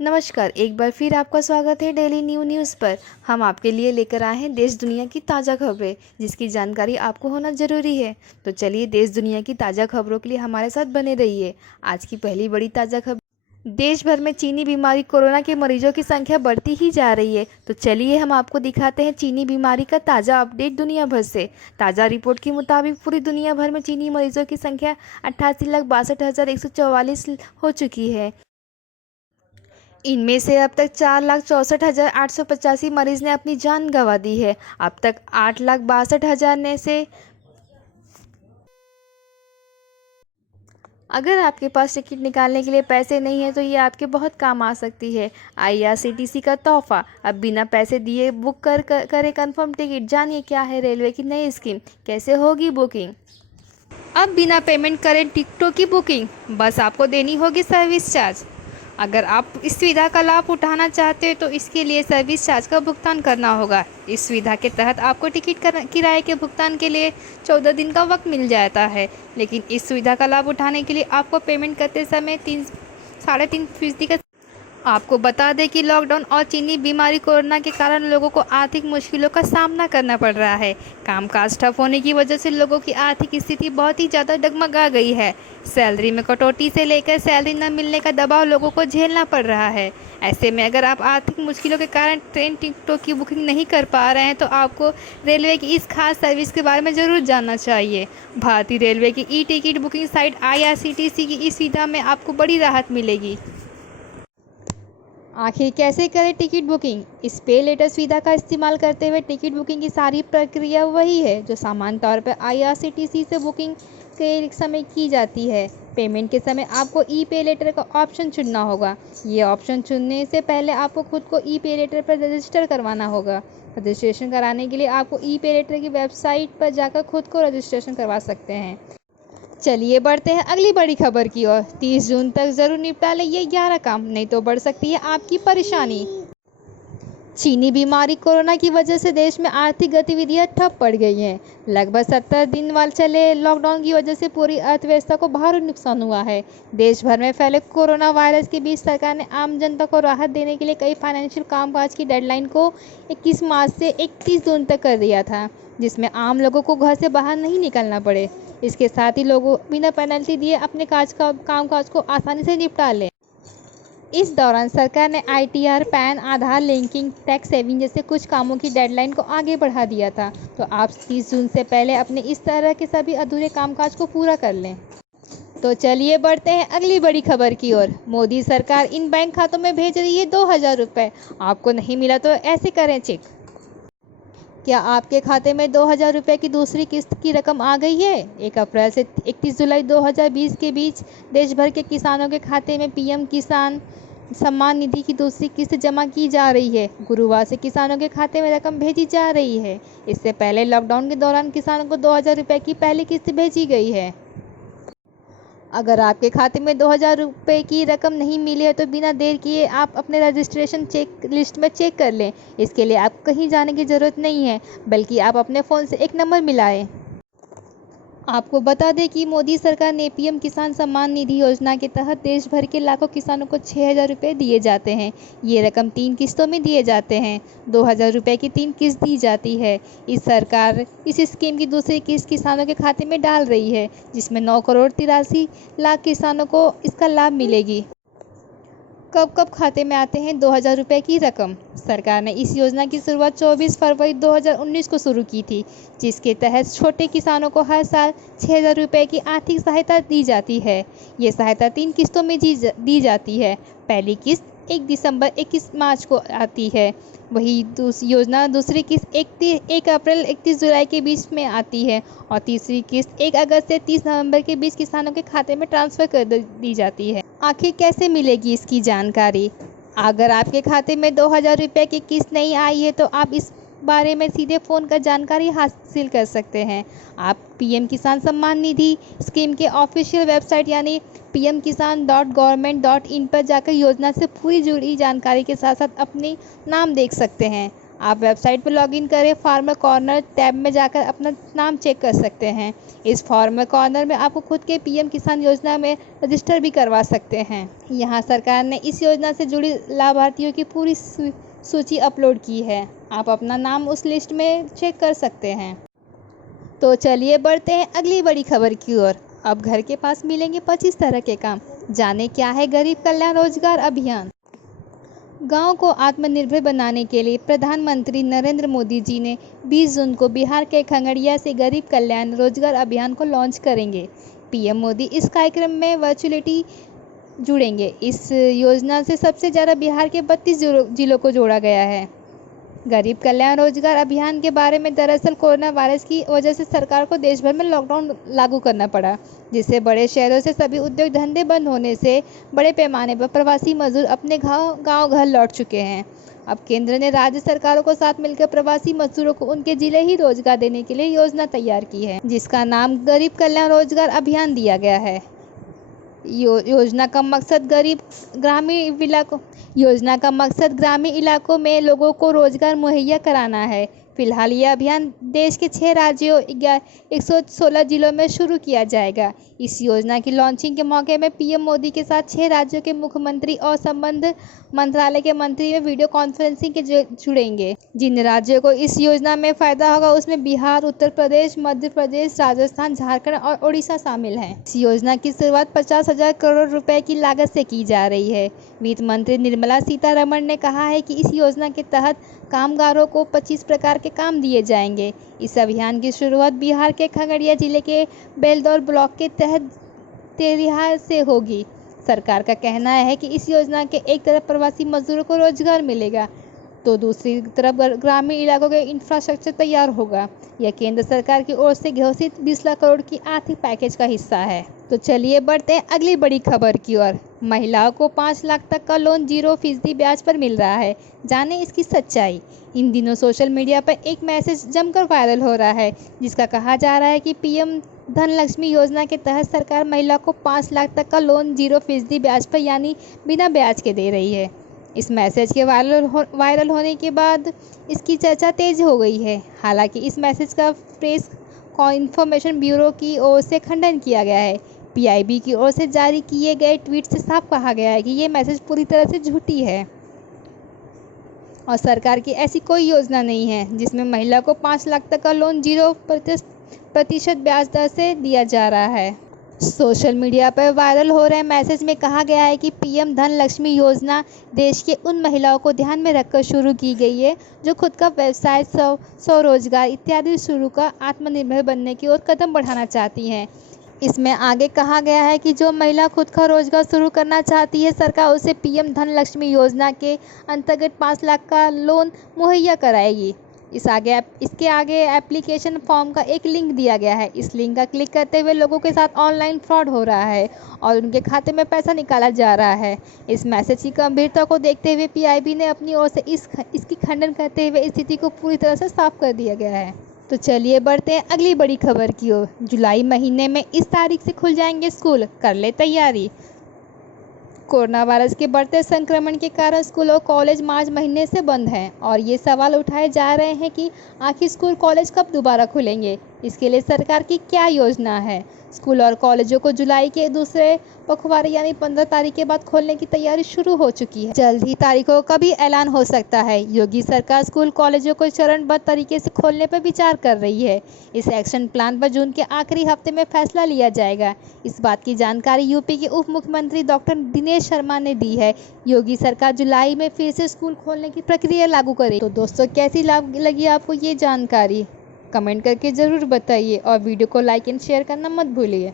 नमस्कार, एक बार फिर आपका स्वागत है डेली न्यूज़ पर। हम आपके लिए लेकर आए हैं देश दुनिया की ताज़ा खबरें, जिसकी जानकारी आपको होना ज़रूरी है। तो चलिए देश दुनिया की ताज़ा खबरों के लिए हमारे साथ बने रहिए। आज की पहली बड़ी ताज़ा खबर, देश भर में चीनी बीमारी कोरोना के मरीजों की संख्या बढ़ती ही जा रही है। तो चलिए हम आपको दिखाते हैं चीनी बीमारी का ताज़ा अपडेट दुनिया भर से। ताज़ा रिपोर्ट के मुताबिक पूरी दुनिया भर में चीनी मरीजों की संख्या 88,62,144 हो चुकी है। इनमें से अब तक 4,64,885 मरीज ने अपनी जान गंवा दी है। अब तक 8,62,000 ने से अगर आपके पास टिकट निकालने के लिए पैसे नहीं है तो ये आपके बहुत काम आ सकती है। आईआरसीटीसी का तोहफा, अब बिना पैसे दिए बुक करें कंफर्म टिकट। जानिए क्या है रेलवे की नई स्कीम, कैसे होगी बुकिंग। अब बिना पेमेंट करें टिकटों की बुकिंग, बस आपको देनी होगी सर्विस चार्ज। अगर आप इस सुविधा का लाभ उठाना चाहते हो तो इसके लिए सर्विस चार्ज का भुगतान करना होगा। इस सुविधा के तहत आपको टिकट किराए के भुगतान के लिए 14 दिन का वक्त मिल जाता है, लेकिन इस सुविधा का लाभ उठाने के लिए आपको पेमेंट करते समय 3.5% का। आपको बता दें कि लॉकडाउन और चीनी बीमारी कोरोना के कारण लोगों को आर्थिक मुश्किलों का सामना करना पड़ रहा है। कामकाज ठप होने की वजह से लोगों की आर्थिक स्थिति बहुत ही ज़्यादा डगमगा गई है। सैलरी में कटौती से लेकर सैलरी न मिलने का दबाव लोगों को झेलना पड़ रहा है। ऐसे में अगर आप आर्थिक मुश्किलों के कारण ट्रेन टिकटों की बुकिंग नहीं कर पा रहे हैं तो आपको रेलवे की इस खास सर्विस के बारे में ज़रूर जानना चाहिए। भारतीय रेलवे की e ticket booking site IRCTC की इस सुविधा में आपको बड़ी राहत मिलेगी। आखिर कैसे करें टिकट बुकिंग। इस पे लेटर सुविधा का इस्तेमाल करते हुए टिकट बुकिंग की सारी प्रक्रिया वही है जो सामान्य तौर पर IRCTC से बुकिंग के समय की जाती है। पेमेंट के समय आपको ई पे लेटर का ऑप्शन चुनना होगा। ये ऑप्शन चुनने से पहले आपको खुद को ई पे लेटर पर रजिस्टर करवाना होगा। रजिस्ट्रेशन कराने के लिए आपको ई पे लेटर की वेबसाइट पर जाकर खुद को रजिस्ट्रेशन करवा सकते हैं। चलिए बढ़ते हैं अगली बड़ी खबर की ओर। 30 जून तक जरूर निपटा लें ये 11 काम, नहीं तो बढ़ सकती है आपकी परेशानी। चीनी बीमारी कोरोना की वजह से देश में आर्थिक गतिविधियां ठप पड़ गई हैं। लगभग 70 दिन वाल चले लॉकडाउन की वजह से पूरी अर्थव्यवस्था को भारी नुकसान हुआ है। देश भर में फैले कोरोना वायरस के बीच सरकार ने आम जनता को राहत देने के लिए कई फाइनेंशियल कामकाज की डेडलाइन को 21 मार्च से 31 जून तक कर दिया था, जिसमें आम लोगों को घर से बाहर नहीं निकलना पड़े। इसके साथ ही लोगों बिना पेनल्टी दिए अपने कामकाज को आसानी से निपटा लें। इस दौरान सरकार ने ITR, पैन, आधार लिंकिंग, टैक्स सेविंग जैसे कुछ कामों की डेडलाइन को आगे बढ़ा दिया था। तो आप 30 जून से पहले अपने इस तरह के सभी अधूरे कामकाज को पूरा कर लें। तो चलिए बढ़ते हैं अगली बड़ी खबर की ओर। मोदी सरकार इन बैंक खातों में भेज रही है 2,000 रुपये। आपको नहीं मिला तो ऐसे करें चेक। क्या आपके खाते में 2,000 रुपये की दूसरी किस्त की रकम आ गई है? 1 अप्रैल से 31 जुलाई 2020 के बीच देश भर के किसानों के खाते में PM किसान सम्मान निधि की दूसरी किस्त जमा की जा रही है। गुरुवार से किसानों के खाते में रकम भेजी जा रही है। इससे पहले लॉकडाउन के दौरान किसानों को 2,000 रुपये की पहली किस्त भेजी गई है। अगर आपके खाते में 2,000 रुपये की रकम नहीं मिली है तो बिना देर किए आप अपने रजिस्ट्रेशन चेक लिस्ट में चेक कर लें। इसके लिए आपको कहीं जाने की ज़रूरत नहीं है, बल्कि आप अपने फ़ोन से एक नंबर मिलाएं। आपको बता दें कि मोदी सरकार ने PM किसान सम्मान निधि योजना के तहत देश भर के लाखों किसानों को 6,000 रुपये दिए जाते हैं। ये रकम 3 किस्तों में दिए जाते हैं। 2,000 रुपये की 3 किस्त दी जाती है। इस सरकार इस स्कीम की दूसरी किस्त किसानों के खाते में डाल रही है, जिसमें 9 करोड़ 83 लाख किसानों को इसका लाभ मिलेगी। कब कब खाते में आते हैं 2,000 रुपये की रकम। सरकार ने इस योजना की शुरुआत 24 फरवरी 2019 को शुरू की थी, जिसके तहत छोटे किसानों को हर साल 6,000 रुपये की आर्थिक सहायता दी जाती है। ये सहायता 3 किस्तों में दी जाती है। पहली किस्त 1 दिसंबर 21 मार्च को आती है। वही योजना दूसरी किस्त 1 अप्रैल 31 जुलाई के बीच में आती है और तीसरी किस्त 1 अगस्त से 30 नवंबर के बीच किसानों के खाते में ट्रांसफ़र कर दी जाती है। आखिर कैसे मिलेगी इसकी जानकारी। अगर आपके खाते में 2,000 रुपये की किस्त नहीं आई है तो आप इस बारे में सीधे फ़ोन कर जानकारी हासिल कर सकते हैं। आप PM किसान सम्मान निधि स्कीम के ऑफिशियल वेबसाइट यानी pmkisan.government.in पर जाकर योजना से पूरी जुड़ी जानकारी के साथ साथ अपने नाम देख सकते हैं। आप वेबसाइट पर लॉगिन करें, फार्मर कॉर्नर टैब में जाकर अपना नाम चेक कर सकते हैं। इस फार्मर कॉर्नर में आपको खुद के पीएम किसान योजना में रजिस्टर भी करवा सकते हैं। यहाँ सरकार ने इस योजना से जुड़ी लाभार्थियों की पूरी सूची अपलोड की है। आप अपना नाम उस लिस्ट में चेक कर सकते हैं। तो चलिए बढ़ते हैं अगली बड़ी खबर की ओर। अब घर के पास मिलेंगे 25 तरह के काम। जाने क्या है गरीब कल्याण रोजगार अभियान। गांव को आत्मनिर्भर बनाने के लिए प्रधानमंत्री नरेंद्र मोदी जी ने 20 जून को बिहार के खगड़िया से गरीब कल्याण रोजगार अभियान को लॉन्च करेंगे। पीएम मोदी इस कार्यक्रम में वर्चुअलिटी जुड़ेंगे। इस योजना से सबसे ज़्यादा बिहार के 32 जिलों को जोड़ा गया है। गरीब कल्याण रोजगार अभियान के बारे में दरअसल कोरोना वायरस की वजह से सरकार को देश भर में लॉकडाउन लागू करना पड़ा, जिससे बड़े शहरों से सभी उद्योग धंधे बंद होने से बड़े पैमाने पर प्रवासी मजदूर अपने गांव घर लौट चुके हैं। अब केंद्र ने राज्य सरकारों को साथ मिलकर प्रवासी मजदूरों को उनके जिले ही रोजगार देने के लिए योजना तैयार की है, जिसका नाम गरीब कल्याण रोजगार अभियान दिया गया है। योजना का मकसद ग्रामीण इलाकों में लोगों को रोजगार मुहैया कराना है। फिलहाल यह अभियान देश के 6 राज्यों 116 जिलों में शुरू किया जाएगा। इस योजना की लॉन्चिंग के मौके में पीएम मोदी के साथ 6 राज्यों के मुख्यमंत्री और संबंध मंत्रालय के मंत्री में वीडियो कॉन्फ्रेंसिंग के जुड़ेंगे। जिन राज्यों को इस योजना में फ़ायदा होगा उसमें बिहार, उत्तर प्रदेश, मध्य प्रदेश, राजस्थान, झारखंड और ओडिशा शामिल हैं। इस योजना की शुरुआत 50,000 करोड़ रुपए की लागत से की जा रही है। वित्त मंत्री निर्मला सीतारमण ने कहा है कि इस योजना के तहत कामगारों को 25 प्रकार के काम दिए जाएंगे। इस अभियान की शुरुआत बिहार के खगड़िया जिले के बेलदौर ब्लॉक के तहत तेरिहा से होगी। सरकार का कहना है कि इस योजना के एक तरफ प्रवासी मजदूरों को रोजगार मिलेगा तो दूसरी तरफ ग्रामीण इलाकों के इंफ्रास्ट्रक्चर तैयार होगा। यह केंद्र सरकार की ओर से घोषित 20 लाख करोड़ की आर्थिक पैकेज का हिस्सा है। तो चलिए बढ़ते हैं अगली बड़ी खबर की ओर। महिलाओं को 5 लाख तक का लोन 0% ब्याज पर मिल रहा है। जाने इसकी सच्चाई। इन दिनों सोशल मीडिया पर एक मैसेज जमकर वायरल हो रहा है, जिसका कहा जा रहा है कि पीएम धन लक्ष्मी योजना के तहत सरकार महिला को 5 लाख तक का लोन 0% ब्याज पर यानी बिना ब्याज के दे रही है। इस मैसेज के वायरल होने के बाद इसकी चर्चा तेज हो गई है। हालांकि इस मैसेज का प्रेस इन्फॉर्मेशन ब्यूरो की ओर से खंडन किया गया है। पीआईबी की ओर से जारी किए गए ट्वीट से साफ कहा गया है कि ये मैसेज पूरी तरह से झूठी है और सरकार की ऐसी कोई योजना नहीं है जिसमें महिला को 5 लाख तक का लोन 0% ब्याज दर से दिया जा रहा है। सोशल मीडिया पर वायरल हो रहे मैसेज में कहा गया है कि पीएम धन लक्ष्मी योजना देश के उन महिलाओं को ध्यान में रखकर शुरू की गई है जो खुद का व्यवसाय, स्वरोजगार इत्यादि शुरू कर आत्मनिर्भर बनने की ओर कदम बढ़ाना चाहती हैं। इसमें आगे कहा गया है कि जो महिला खुद का रोजगार शुरू करना चाहती है, सरकार उसे पीएम धन लक्ष्मी योजना के अंतर्गत 5 लाख का लोन मुहैया कराएगी। इसके आगे एप्लीकेशन फॉर्म का एक लिंक दिया गया है। इस लिंक का क्लिक करते हुए लोगों के साथ ऑनलाइन फ्रॉड हो रहा है और उनके खाते में पैसा निकाला जा रहा है। इस मैसेज की गंभीरता को देखते हुए पीआईबी ने अपनी ओर से इसकी खंडन करते हुए स्थिति को पूरी तरह से साफ कर दिया गया है। तो चलिए बढ़ते हैं अगली बड़ी खबर की ओर। जुलाई महीने में इस तारीख से खुल जाएंगे स्कूल, कर ले तैयारी। कोरोना वायरस के बढ़ते संक्रमण के कारण स्कूल और कॉलेज मार्च महीने से बंद हैं और ये सवाल उठाए जा रहे हैं कि आखिर स्कूल कॉलेज कब दोबारा खुलेंगे। इसके लिए सरकार की क्या योजना है। स्कूल और कॉलेजों को जुलाई के दूसरे पखवाड़े यानी 15 तारीख के बाद खोलने की तैयारी शुरू हो चुकी है। जल्द ही तारीखों का भी ऐलान हो सकता है। योगी सरकार स्कूल कॉलेजों को चरणबद्ध तरीके से खोलने पर विचार कर रही है। इस एक्शन प्लान पर जून के आखिरी हफ्ते में फैसला लिया जाएगा। इस बात की जानकारी यूपी के उप मुख्यमंत्री डॉक्टर दिनेश शर्मा ने दी है। योगी सरकार जुलाई में फिर से स्कूल खोलने की प्रक्रिया लागू करेगी। तो दोस्तों, कैसी लगी आपको ये जानकारी? कमेंट करके ज़रूर बताइए और वीडियो को लाइक एंड शेयर करना मत भूलिए।